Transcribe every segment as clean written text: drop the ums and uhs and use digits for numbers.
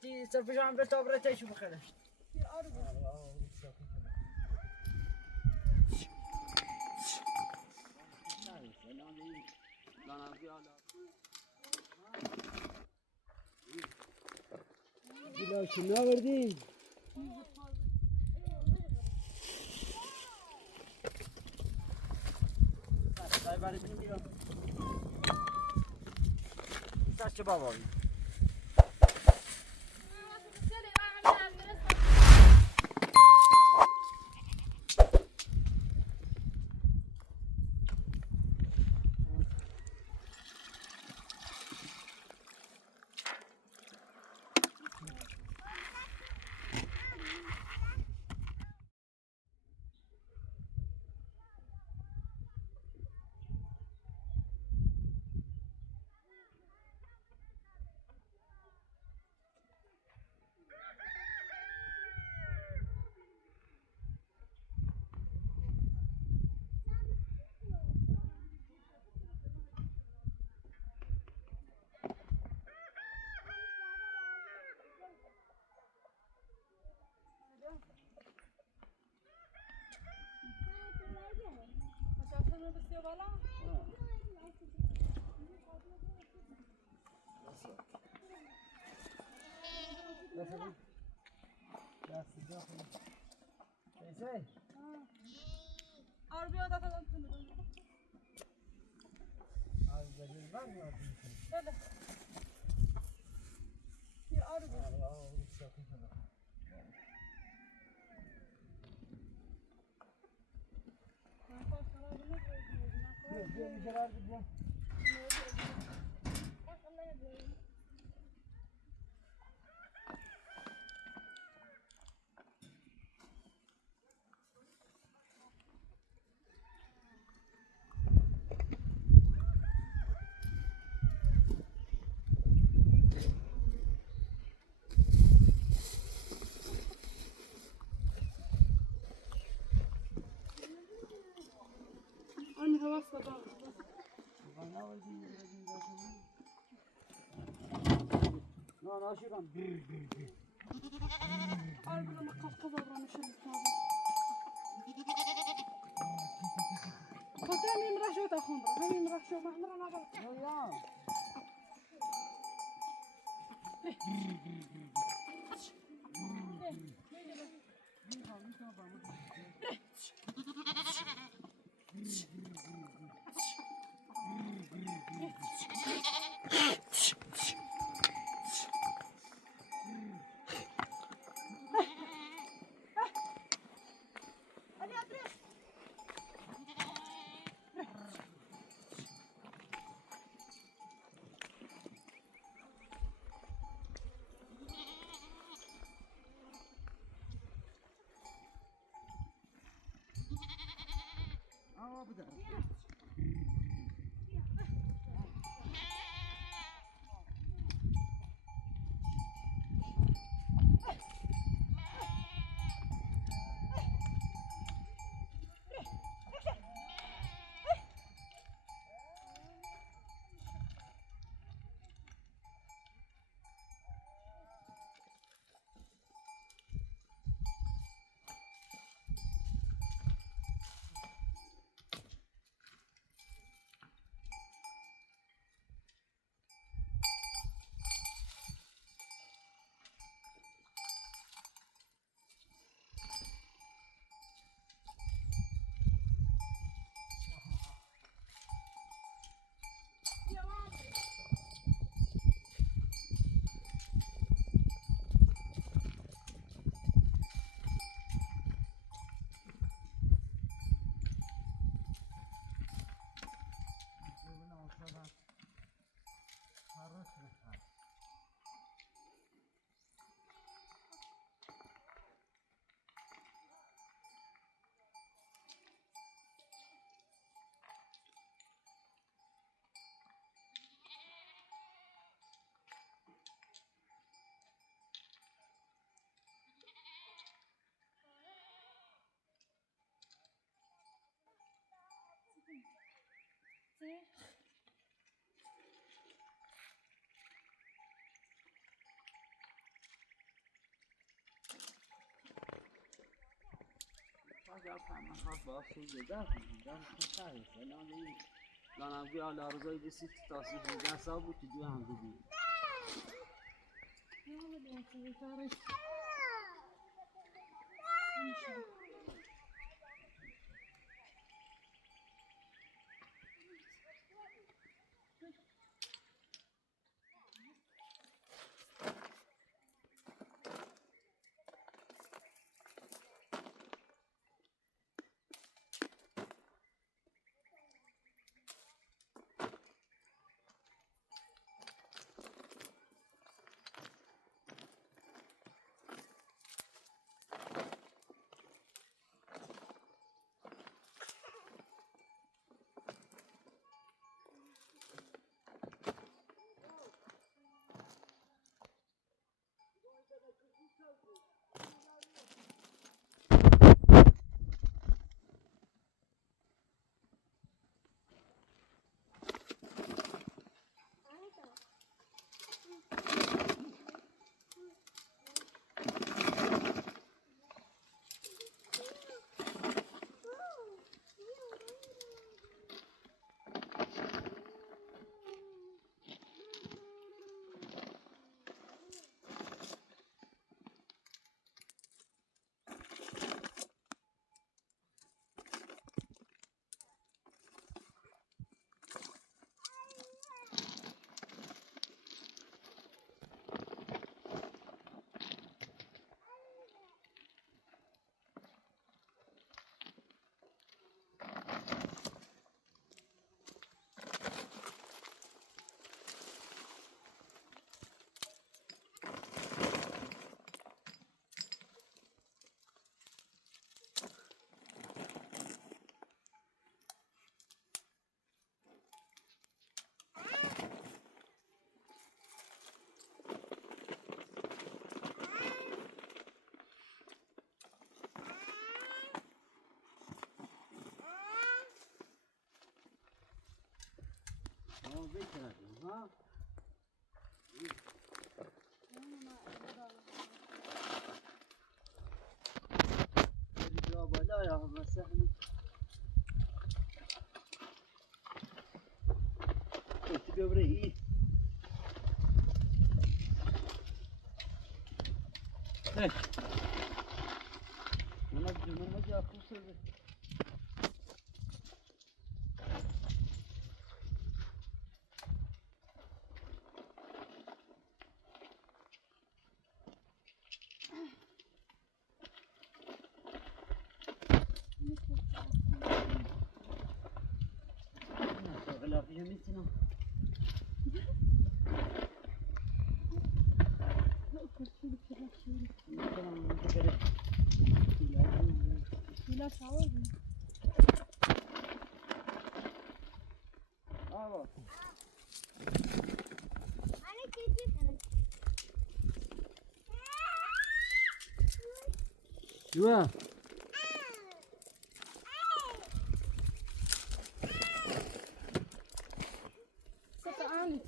تی صرفش هم به تابره تیشو بخیره گلاش ناوردیم سای بری بینیم بیرون ساش چه بابا Arabaya da falan tanıdım. Böyle. Bir araba. Anne havas da bak. نه ناشیدم Arabada makkas avramışım. Kotem imrah şo ta khondra. Hem imrah şo mahmra na bak. یا جاب همه خواست با خود بده دم خسته سلام این لانم گویا لارزای بسیت تاسیح میدن سابو که دو هم دیدی بکردیم ها بری بالا یا مثلا تی ببره ای من جا خوب شده غلافي جميلتنا لا تعودي شو ستعاني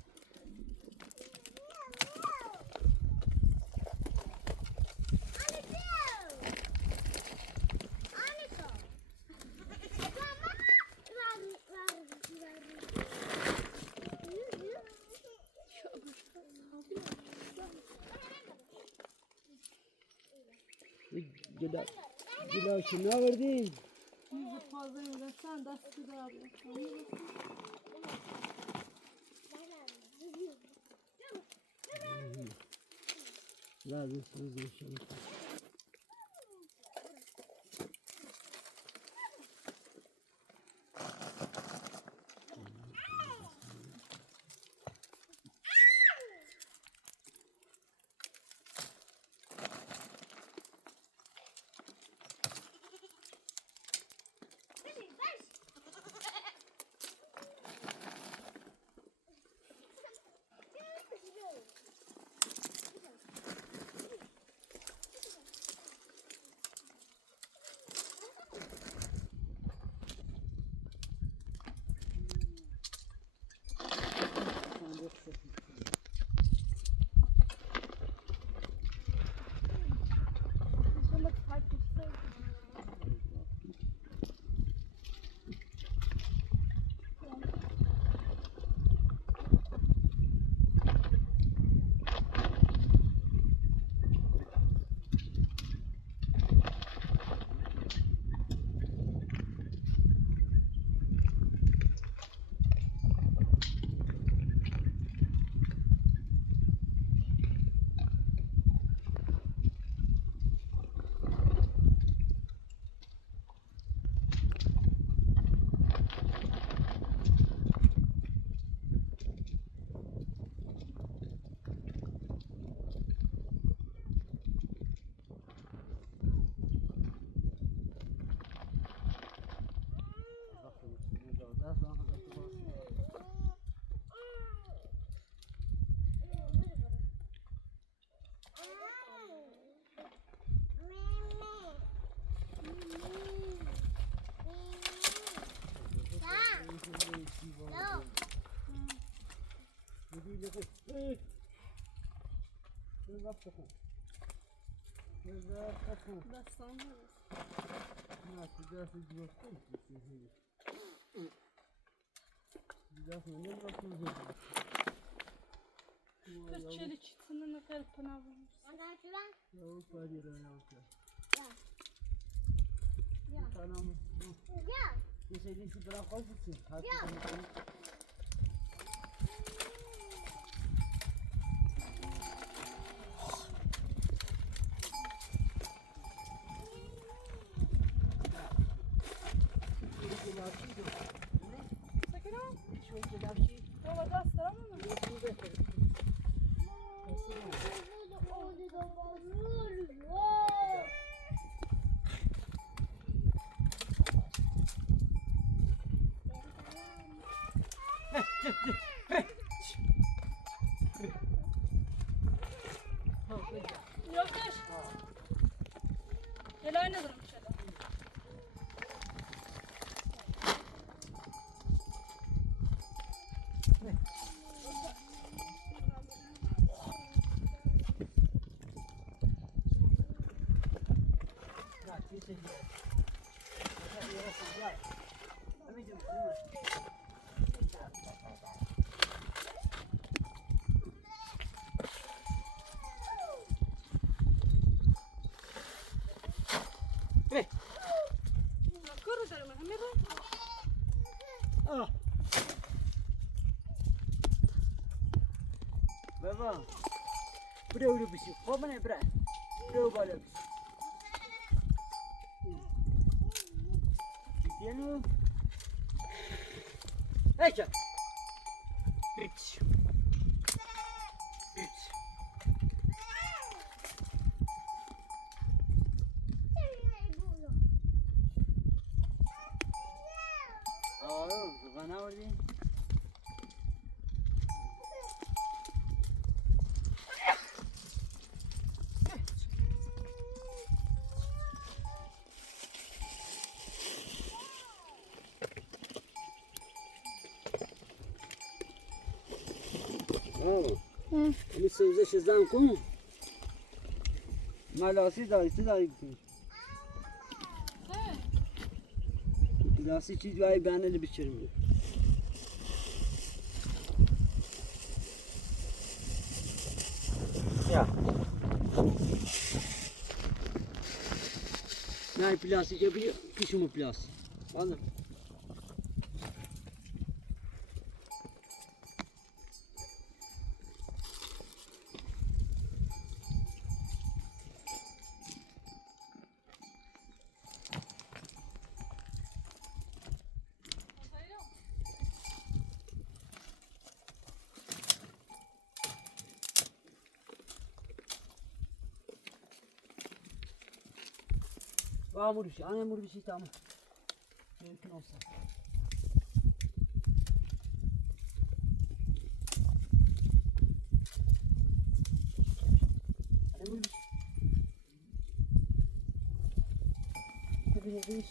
جلاش ناوردی میز تازه میرسن دستی دار لازم سوزش değil de. Hey. Bak bakalım. Bak bakalım. دستان نیست. Nasıl dersin dostum? Dersin ne bakıyorsun? کس چلی چیتونه نقل کنم. Yavuk var yere yavuk ya. Tamam. Mesela şu bırak olsun. سکنم؟ Şöyle gelişi. بابا دست دارم اونو. Yokmuş. Helal ne durmuş adam. Kuru darma hamir. Ah. Baba. Buraya öyle bir şey. Baba ne bre? Buraya böyle bir şey. Gidelim. Hey çak. Üç. Üç. Bana orada. Hı. Hani sözde şizden konu. Malası da ise da. Malası çiz vay ben öyle biçerim. Ya. Ne plastik yapıyor? Kışımı plastik. Anladın? Amur bir şey, anamur bir şey tamam. Mümkün olsa. Anamur bir şey. Hadi bir şey.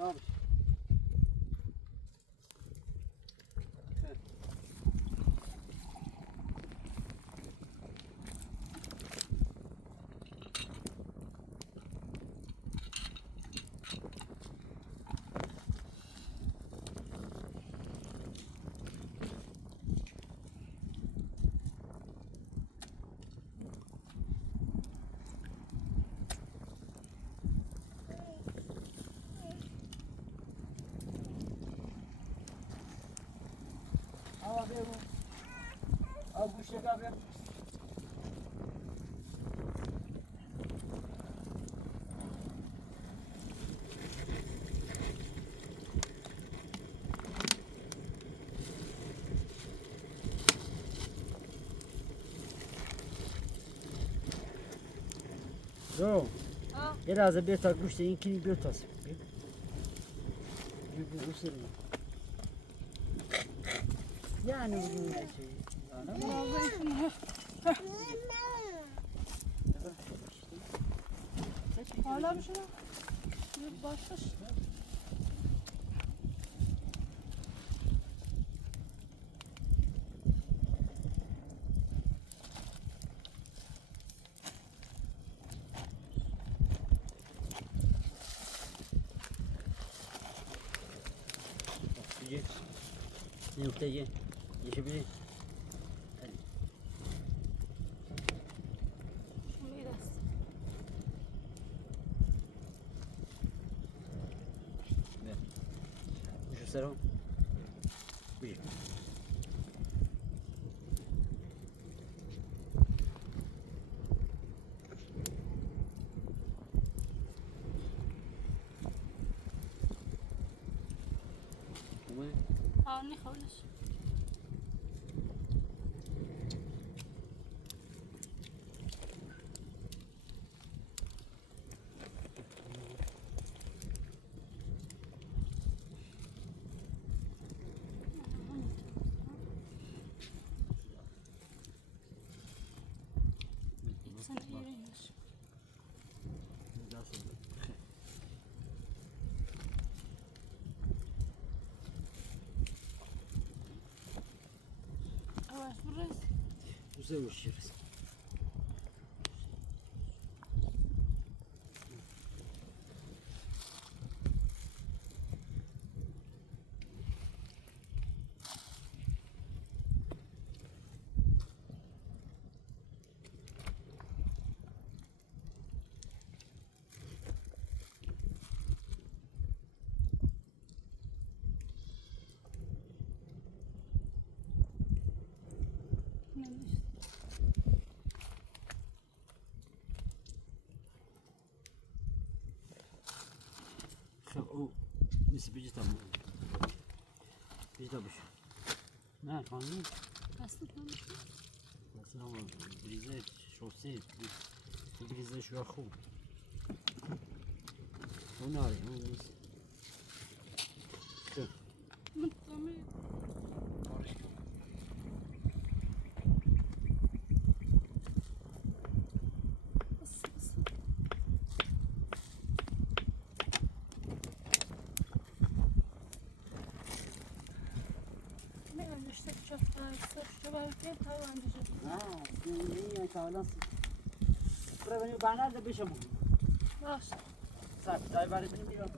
Abi. گابه بود آب گوشت گابه دو یه لحظه بیا تا گوشت این کنی بیا تاست بیا گوشت رو yani bugün de şey. Hala bir şey var. Başka şey. Yok da ye. Yeşebilir. Şimdi gideriz. Şu sarı. Buyur. Anne خالص. Sen iğrenç. Evet, burası. Güzel uğraşırız. او مثل بيجي تمام بيجي تبش نه خانم Bastı tamam. مثلا بریزه شوسه بریزه شو خوب اون ناری اون نیست Tamam. İşte çöpler, sırf belki hayvancıcı. ها این کالا برای بنی بانر ده بشم Baş. سر جای برای بنی میرم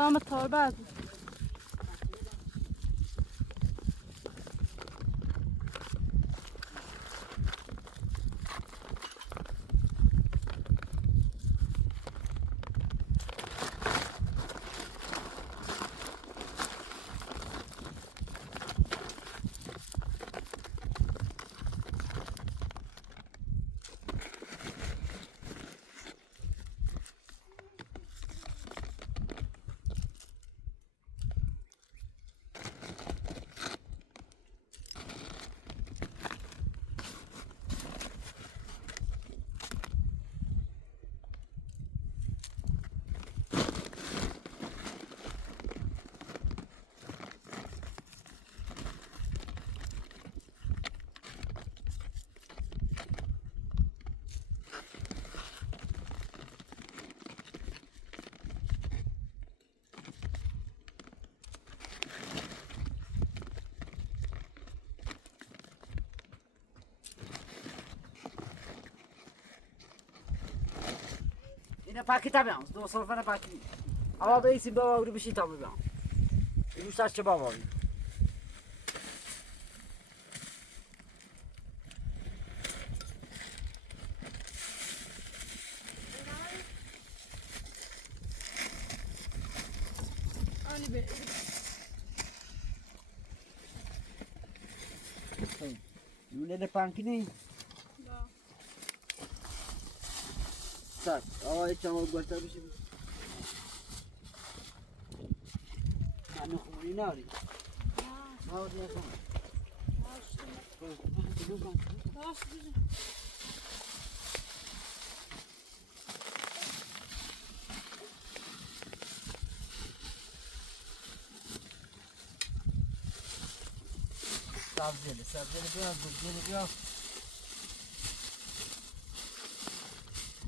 نظام torba از اینا پاکی تمیام 2 سال فنا پاکی اما بیسیم بابا رو بشی تا میام اینو ساش چه بابا آنی به یونه ده پاکی نی ساش آقا چما گوشت بشی من خوبی ناری نه دیگه سبزیلی بیا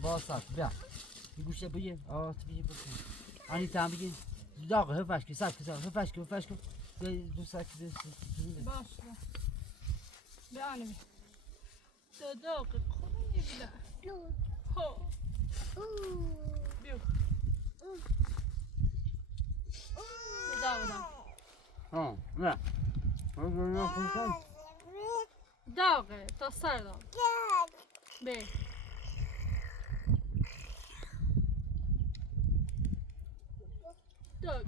باصات بیا گوشه بگیر آه تو بگیر بکن آنی تام بگیر داغ هفش کی ساعت هفش کی دو ساعت باش به آنی به داغ خونی بلا ها بیو ها نه داغه تا سر داغ به داغ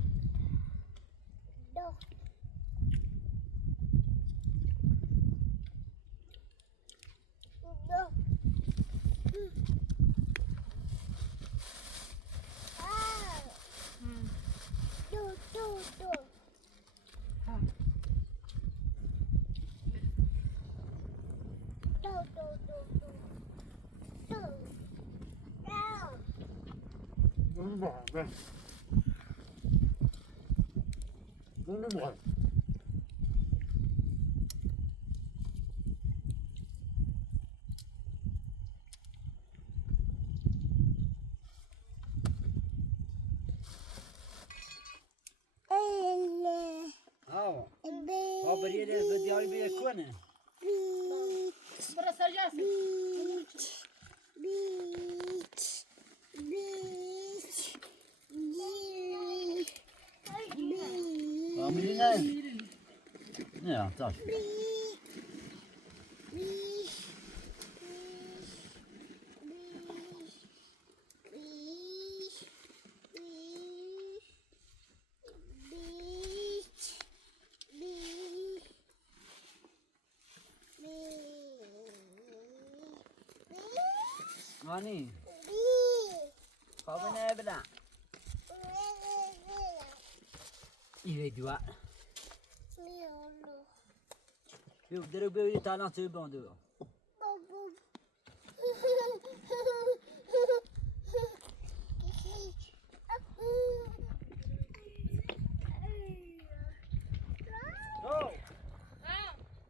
بابریه ده دیاری بیه کنه برا سرجاسی Family ne? Ne ya taş. Mani. Kau ne bela? İyi dua. Yok, direkt böyle tane tüy bandı.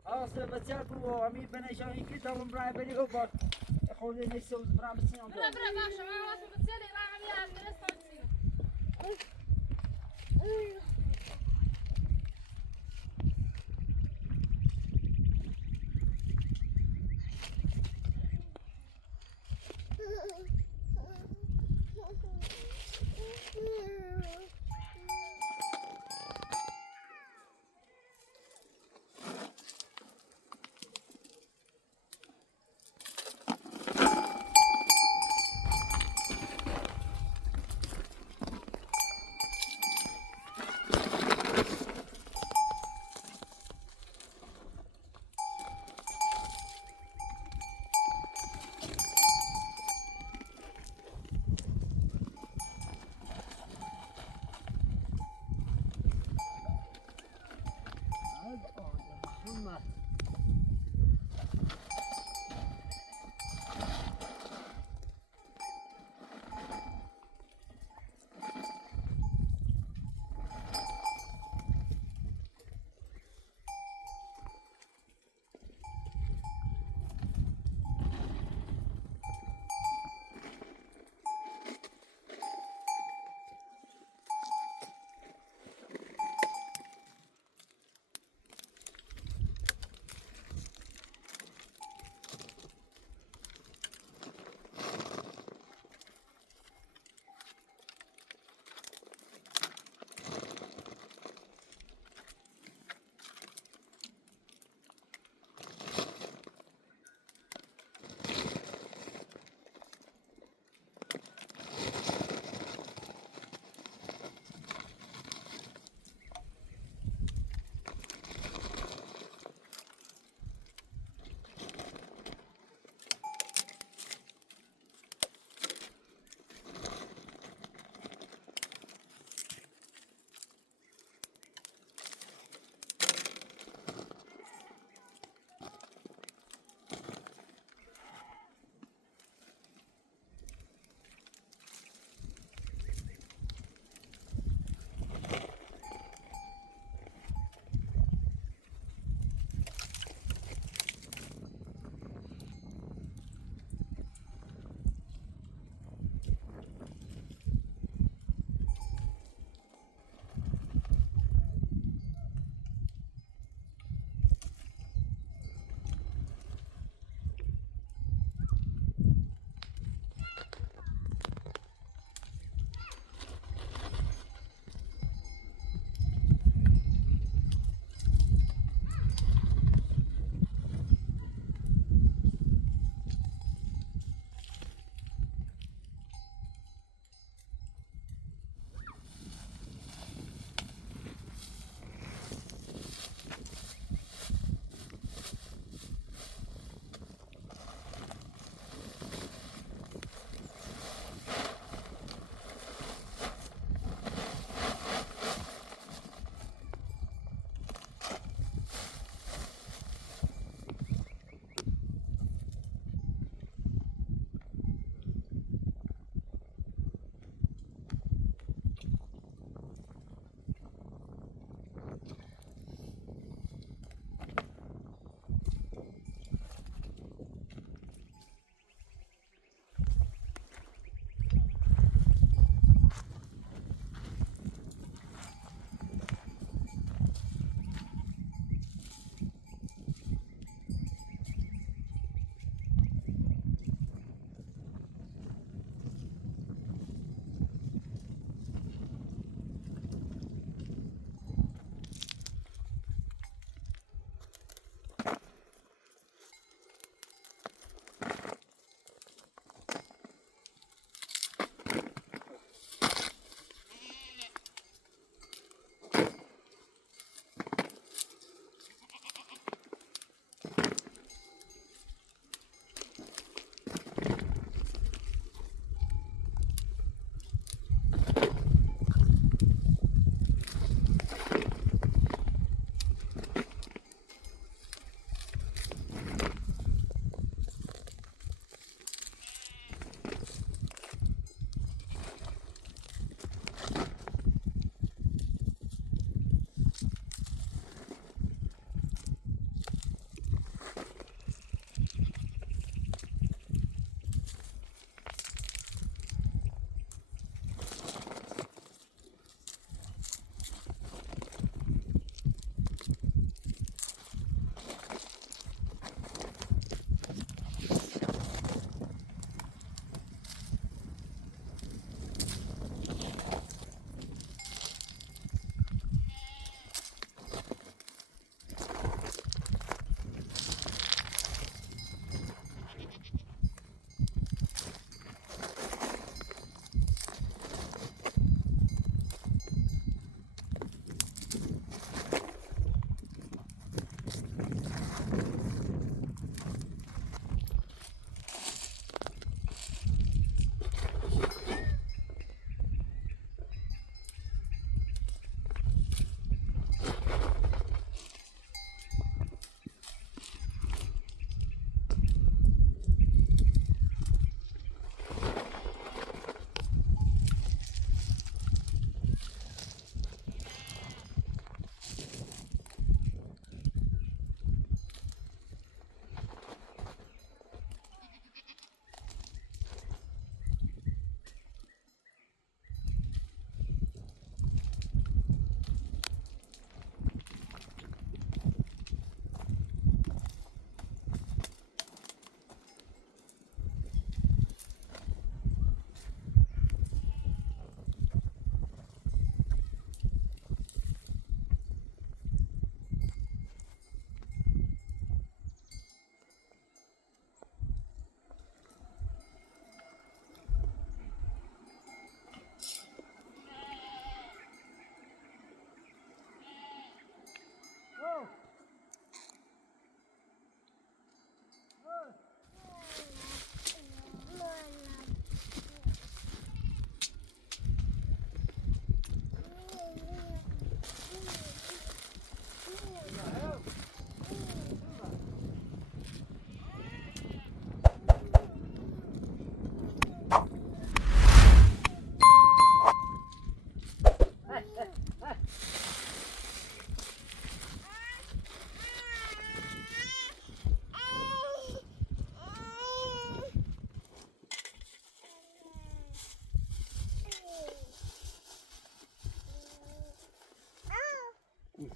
أصل بتشاركوا عمي بنا شاهين كده ومبرع بني أوبر أقول لي نفسي وزبرع بسيان برا باشا ما واسم بتسالي ما عم يلعب درس فانسينا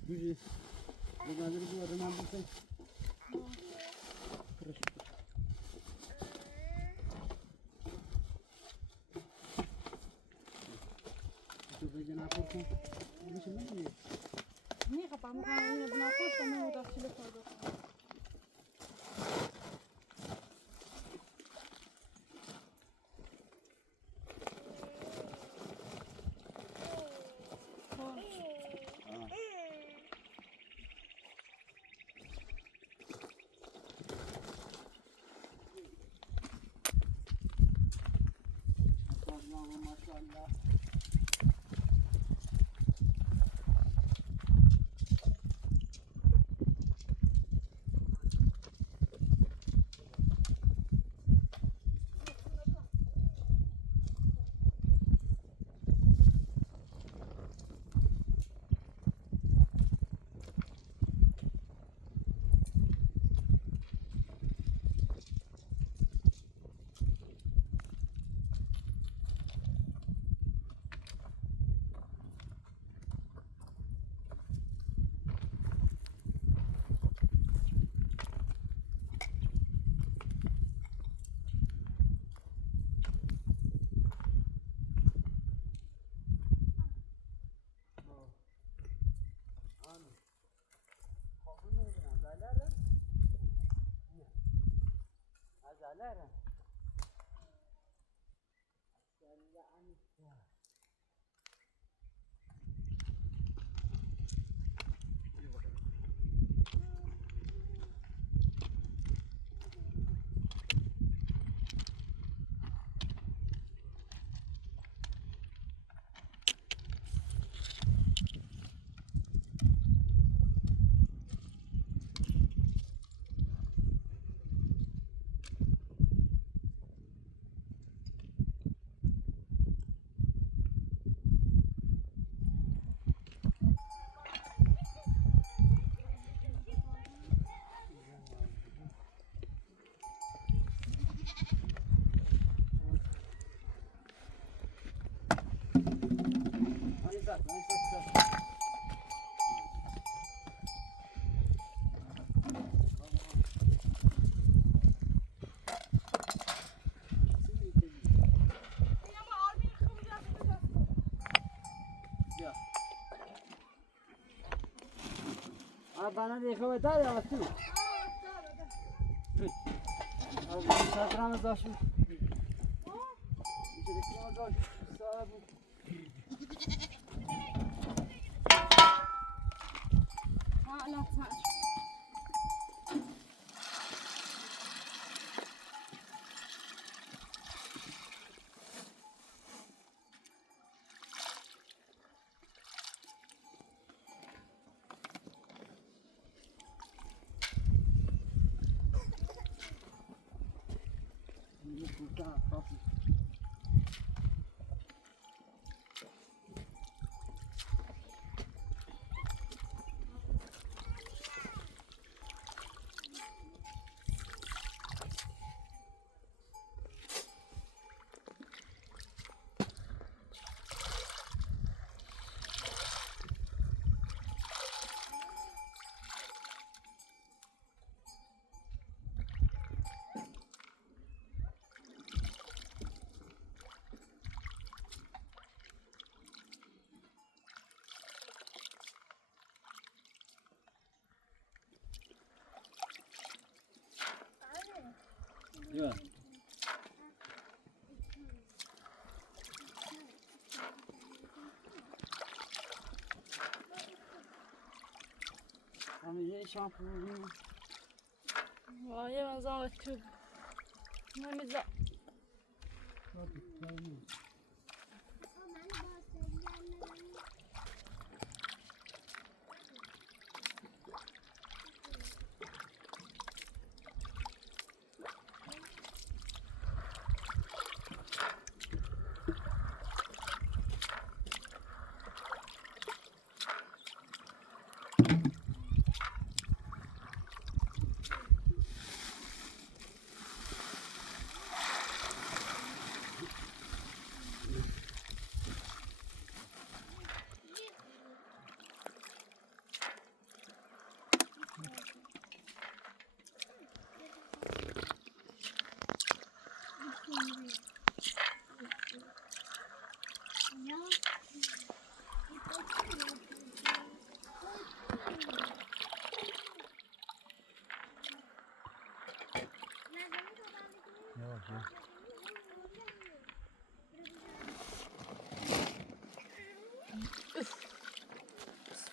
Gücü. Buradan bir oradan bulsam. Kırış. Şu ne yapıyorsun? Bu şimdi ne? Niye kapağımı kanalına buna koşsam ne olacak çile koyduk. Maşallah maşallah. Azalara. Bana bir kahve daha yavaş değil mi? Abi şartlarımız da şu. İçerisine da şu sağa bu. لا تسمعش Yeah. Ama yine şampuan. وهي ما زالت تشوف ما مزق Okey.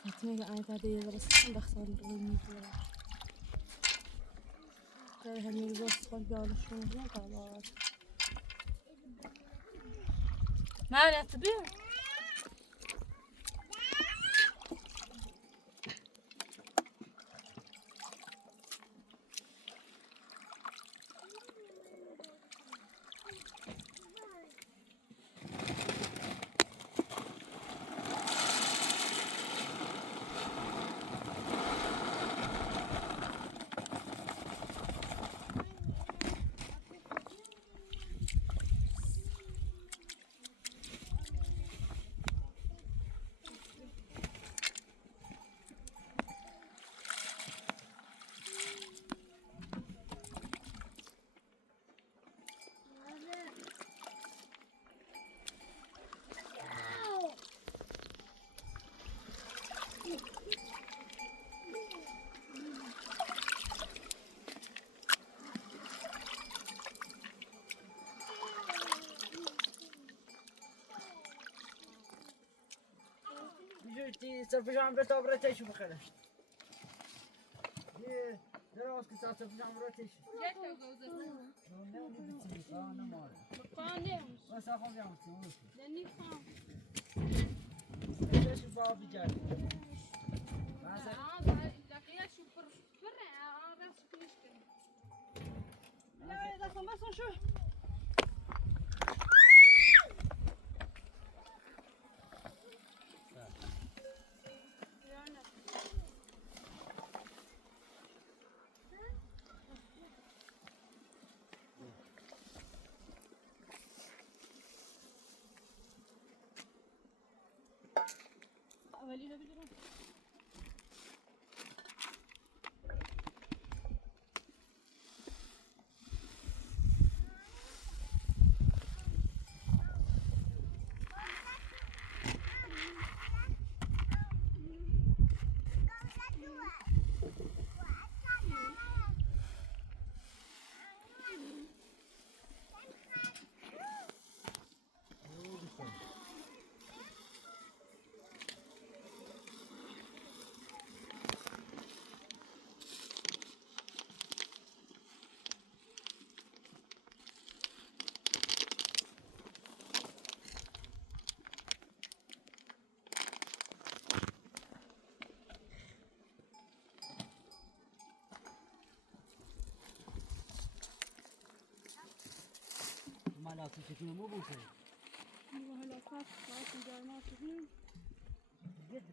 Fatma'ya aynı değerler sıkın baksan duymuyorlar. Ben hem yüzü sıkın görüşürüz ne kadar. Ne yaptı bir? جوتي سرفجان بتابرة تشو بخير. دي دراس كتاب سرفجان براتش. بس أخاف يعمل تسويش. ليش بابي جاي؟ لا إذا خلصنا شو؟ أولينا بجرون. مالا تشكيله مو بوسه. والله لا خاف خاف جاي ما تفهم. جد